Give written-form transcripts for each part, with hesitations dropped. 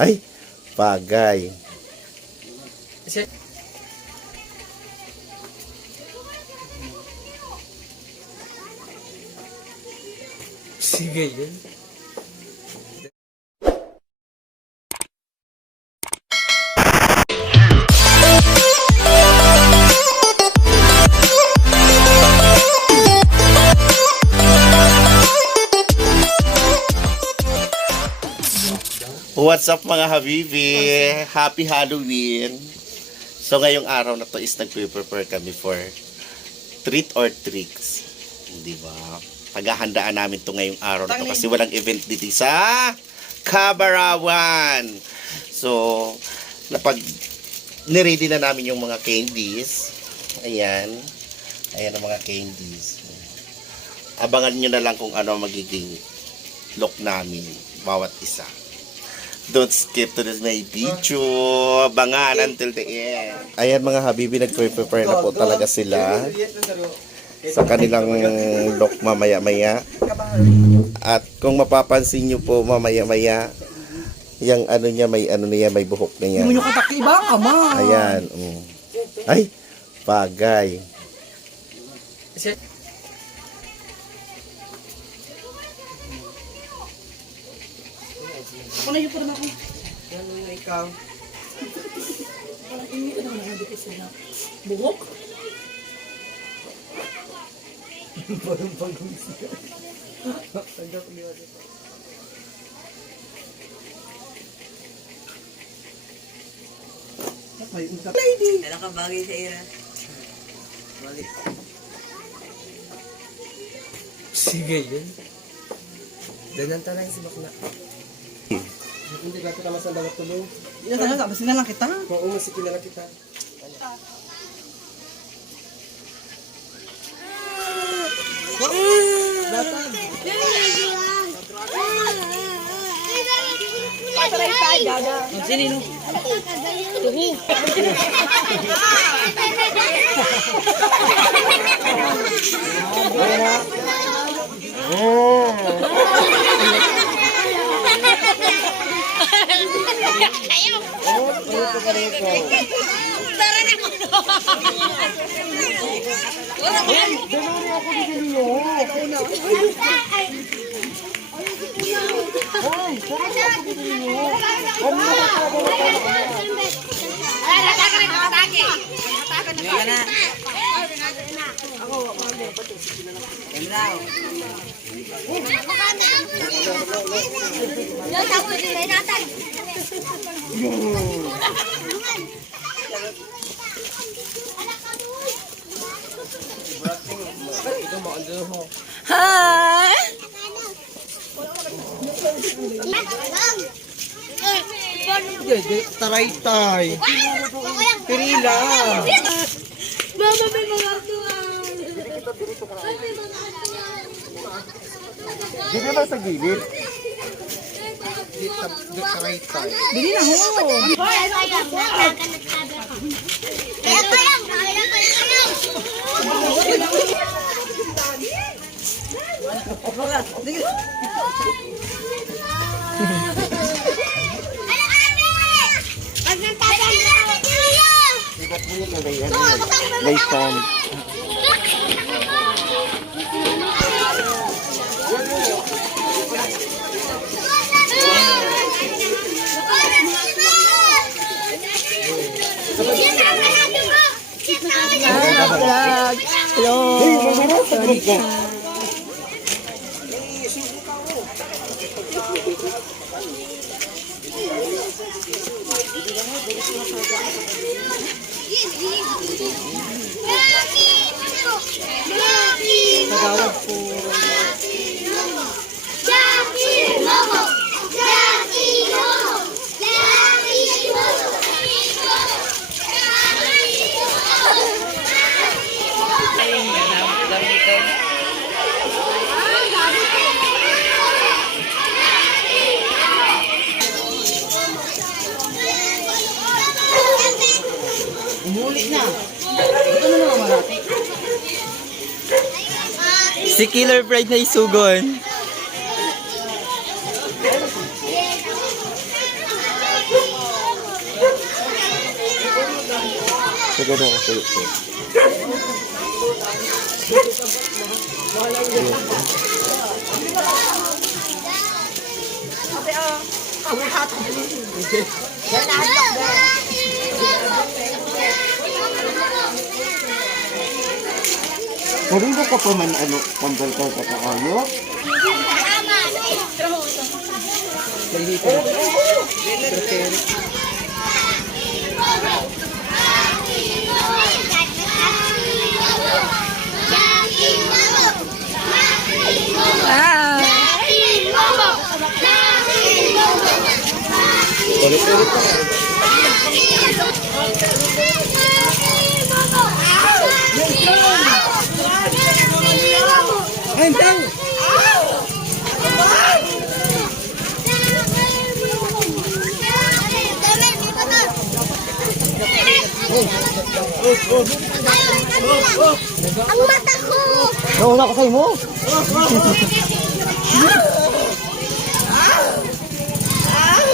Ay, bagay. Sige yun. What's up mga habibi? Happy Halloween! So ngayong araw na to is nagpe-prepare kami for treat or tricks. Di ba? Paghahandaan namin to ngayong araw na to kasi walang event dito sa Cabarawan. So, niready na namin yung mga candies. Ayan. Ayan ang mga candies. Abangan nyo na lang kung ano magiging look namin. Bawat isa. Don't skip to this my video. Abangan until the end. Ayan mga habibi, nag-prepare na po talaga sila sa kanilang look mamaya-maya. At kung mapapansin nyo po mamaya-maya, yung ano niya, may buhok na yan. Yung katakiba ka, ma. Ayan. Ay, bagay. Ako na yun pa naman ako. Yan na ikaw. Hindi ka naman nagdikit sila. Buhok? Bagong siya. Tanggap niyo ito. Lady! Kailan ka bagay sa ira? Balik. Sige yun. Ganyan talaga si bakla. Hindi ka kita masandalat tuloy. Yan talaga, tapos na lang kita. Oo, masiki na lang kita. Datang! Sini no? Hi! Taray-tay! Pirila! Mama, may mga tuwa! Dito ba sa gilid? Taray-tay! Bili na ho! May foam. Nagawag po. Umuli na. Ito na naman malati. Si Killer Pride na isugon. ganun ako sa'yo. Marunong ka pa man ano, pambal ka sa kaayo? Ulit-ulit ka. Ang mata ko! Nauna ka sa'yo mo.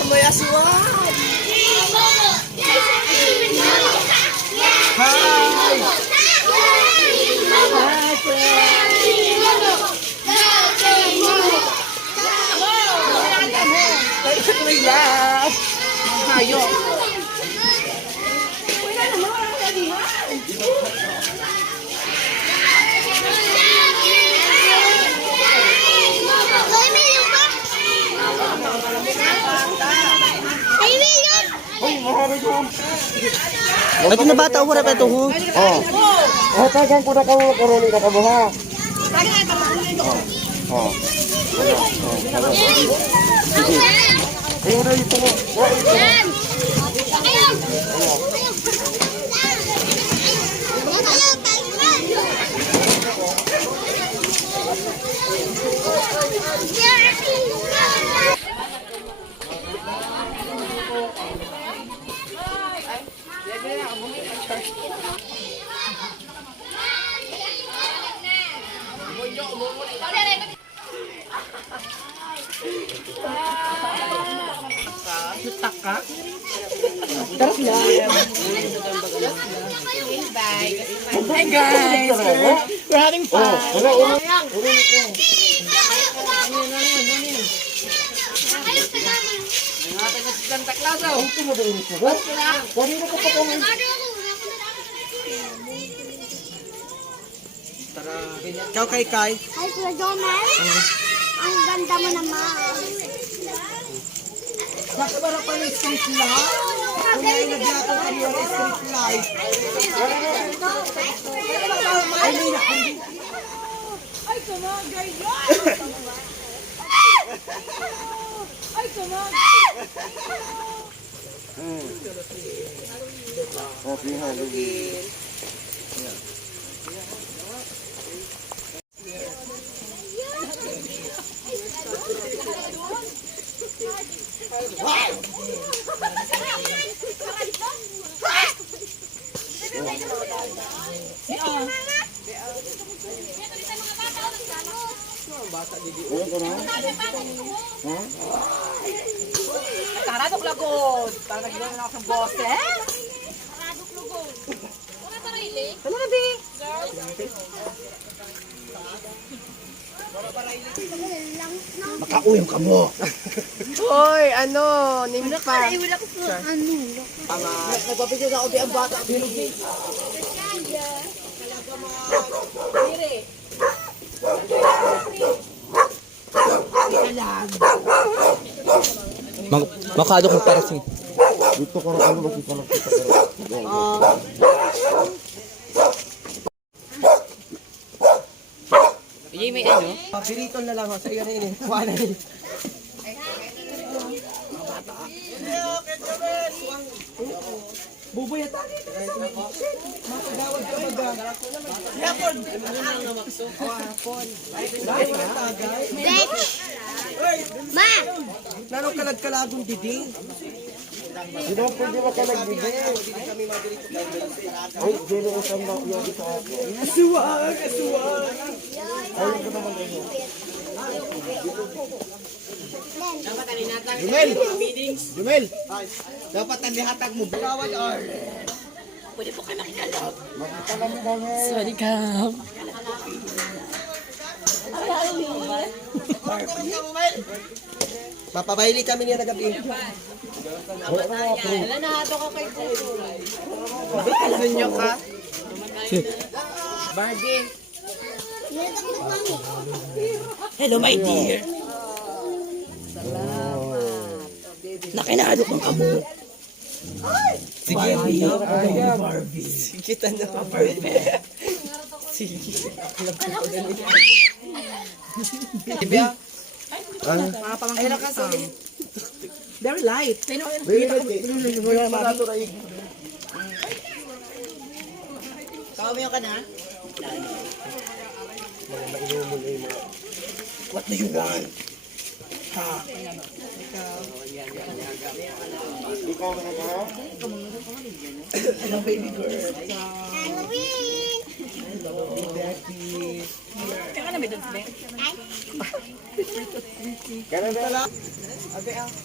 May aswang! Ay, na bata, wala pa ito, ho. Oh. Oh, tagang ko na ka mo karoon ka mo ha. Oh. Ayun na ito mo. Hey guys, we're having fun. Ikaw kay Kai. Ay, Kuya Jomel. Ang ganda mo naman. Nakabara pa ng street light. Kung ay naglako ka rin ng street light. Ay, may nakundi. Ay, kumagay yan! Ay, kumagay! Happy Halloween. Taradok lagod. Para nagiging na ako sa boses. Ano na, Bi? Makauyong ka mo. Hoy, ano, nimpa. Wala ko po, ano? Nagpapigil ako di ang bata. Makado kong parasing. Dito ko ano ba kita lang kita. Yung may ano? Pabirito na lang ako sa iyo na yun. Wala yun. Buboy at ali. Mapagawad ka baga. Yapon! Yapon! Ma! Lalo kalag-kalagong didi. Sino pwede ba ka nagbigay? Ay, dito ko sa mga yung isa ako. Aswang! Aswang! Ayun ko naman rin. Jumel! Jumel! Dapat ang lihatag mo. Kawad or. Pwede po kayo makikalap. Sorry ka. Papabayli kami niya na gabi. Wala na hato ka kay Kuya. Sinyo ka? Barbie. Hello, my dear. Nakinado kong kamo. Sige, Barbie. Sige, tanong. Sige. Ay, nakasali. Very light. Kawin ka na? What do you want? Hello, baby girl. Teka na, may dance ba?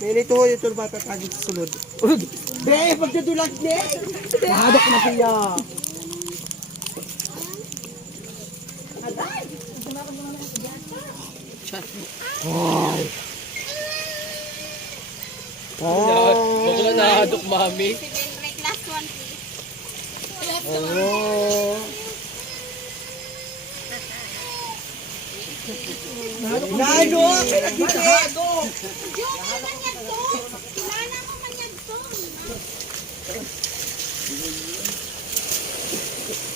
Minito ko yung turbata kagit sa sulod. Be, pagdadulag niya! Mahadok na siya! Bakla na hadok, mami. May class 1, please. Oh. Nano! Pinagbigago! Diyo, naman yan to. Kilala ko man yan to.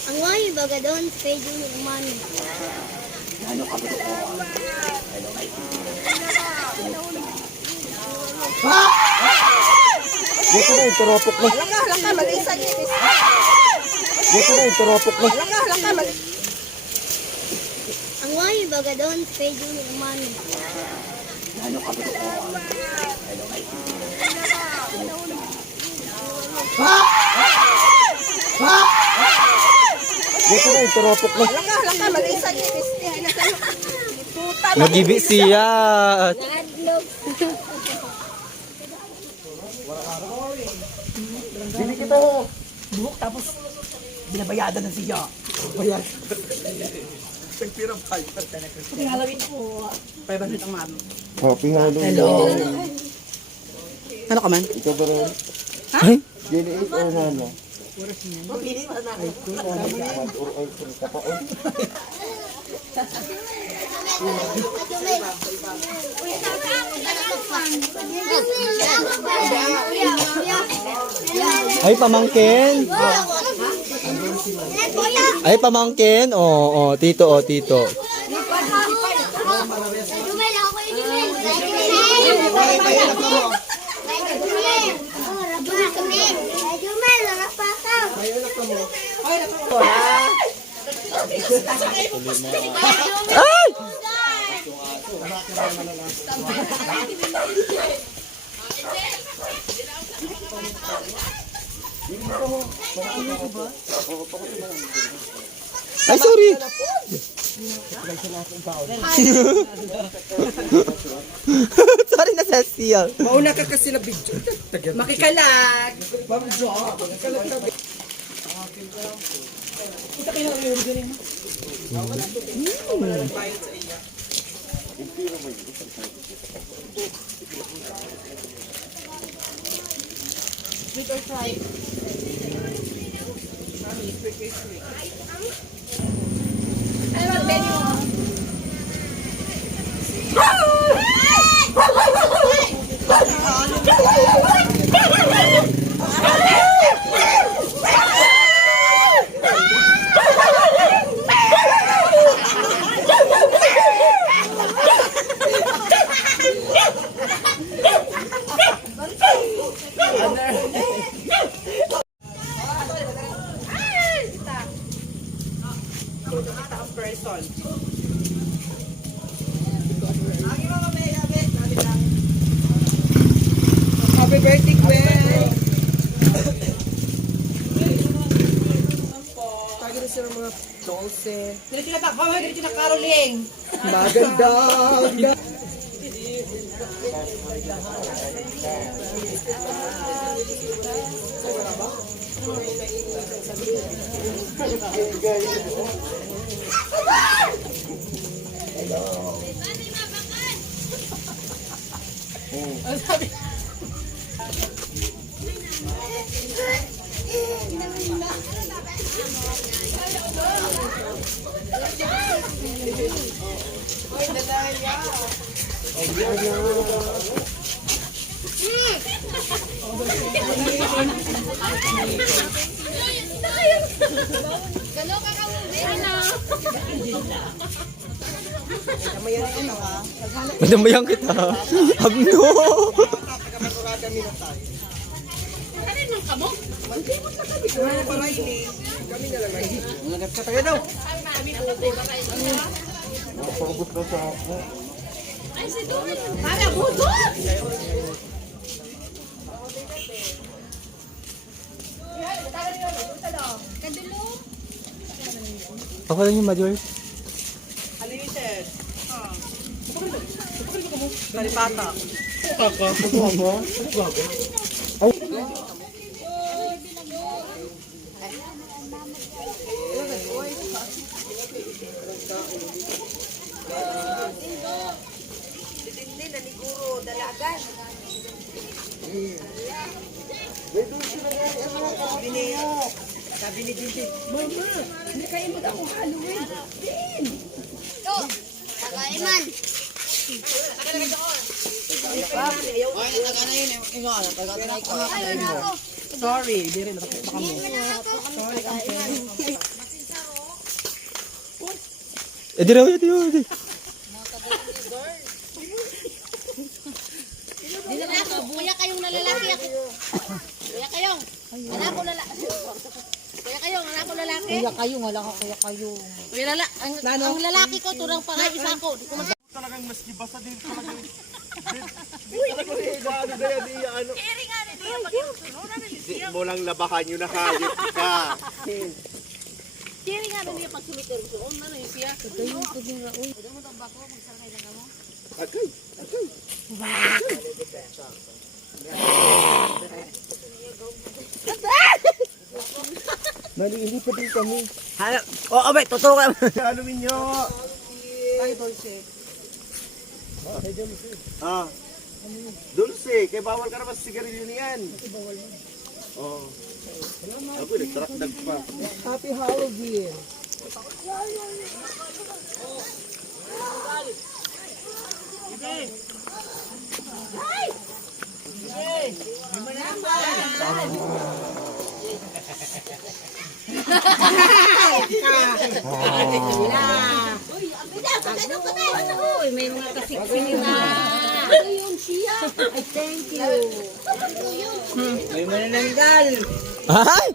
Ang wahi baga doon, pwede mo umano. Dito na yung turopok na. Halaka, mag-isa niya. Dito na yung turopok na. Halaka, Ang wahi baga doon, pwede mo umano. Dito na yung turopok na. halaka, mag-isa niya. Magibi siya. Nadlog. Bili kita ho. Buhok, tapos binabayadan na siya. Bayan. Nagpirang palpat. Pingalawin po. 500 ang mami. Happy Halloween. Hello. Ano ka man? Ikaw ba rin? Ay, Gili 8 or nano? Pili pa na. Or oil for kapaon. ay pamangkin. Ay pamangkin. Oo, tito, tito. Ay! Ay, sorry. Sorry na, Cecil. Mauna ka kasi na video. Makikalag. Sweet or fried? Ay, mag-menu mo. Happy birthday, Gwen! Tagi na sila mga dolce. Diretso na takbo, diretso na Caroling. Maganda! Madamayan kita. Habno. Ako lang yung Major. Kakain man. Sorry, di rin nakapit ka mo. Eh, di raw, di raw, di. Kuya kayong nalalaki ako. Kuya kayong. Anak ko lalaki. Kuya kayong, anak ko lalaki. Kuya kayo, wala ka kuya kayo. Kuya ang lalaki ko, turang pangay isa ko. Di ko man Talagang maski basta din talagang di mo lang labahan yung nakayot ka. Kiri nga rin niya pag sumiter ko. Ano na yun siya? Ito yung tubing raoy. Ito mo itong bako, magsalakay lang mo. Agay, agay. Naliili pa din kami. Oo, abay, totoo ka. Aluminyo. Ah. Dulce, kaya bawal ka naman sa sigarilyo niyan. Bawal mo. Oo. Ako, nagtarakdag pa. Happy Halloween. Uy, may mga kasiksi na. Ano yun siya? Ay, thank you. May manananggal. Ay!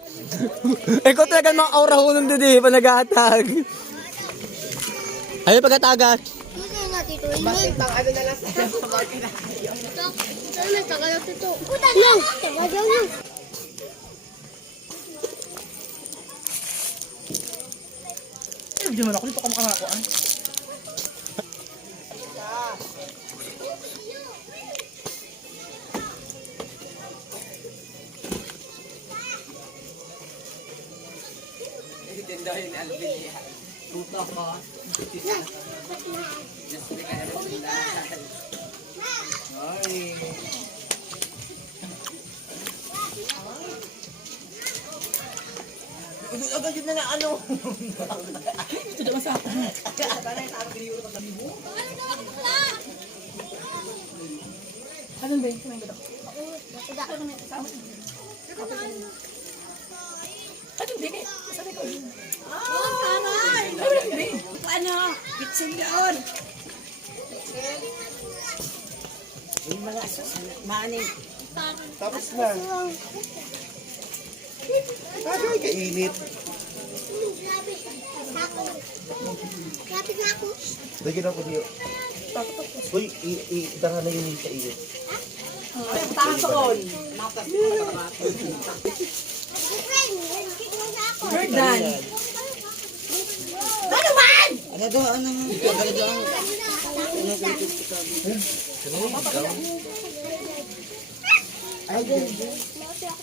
Ikaw talaga mga aura ko nung didi, pa nag-aatag. Ay, pagkatagas. Ito nga, Tito. Bakit ang ano na lang sa bakit na? Ito, tagal na Tito. Tagal na. Hindi man ako dito kumakakuan. Tindahin Alvin. Tuta ka. Ay. Agad yun na ano. Ito naman sa akin. Ano ba yun? Ano ba yun? Sabi ko. Ano? Kitsin doon. Yung mga maning. Tapos na. Agay, kainit. Lapit na ako. Lagyan ako diyo. Uy, idara na yun sa iyo. Tason. We're done. Ano man? Ano daw? Ano? Ano daw? Ano?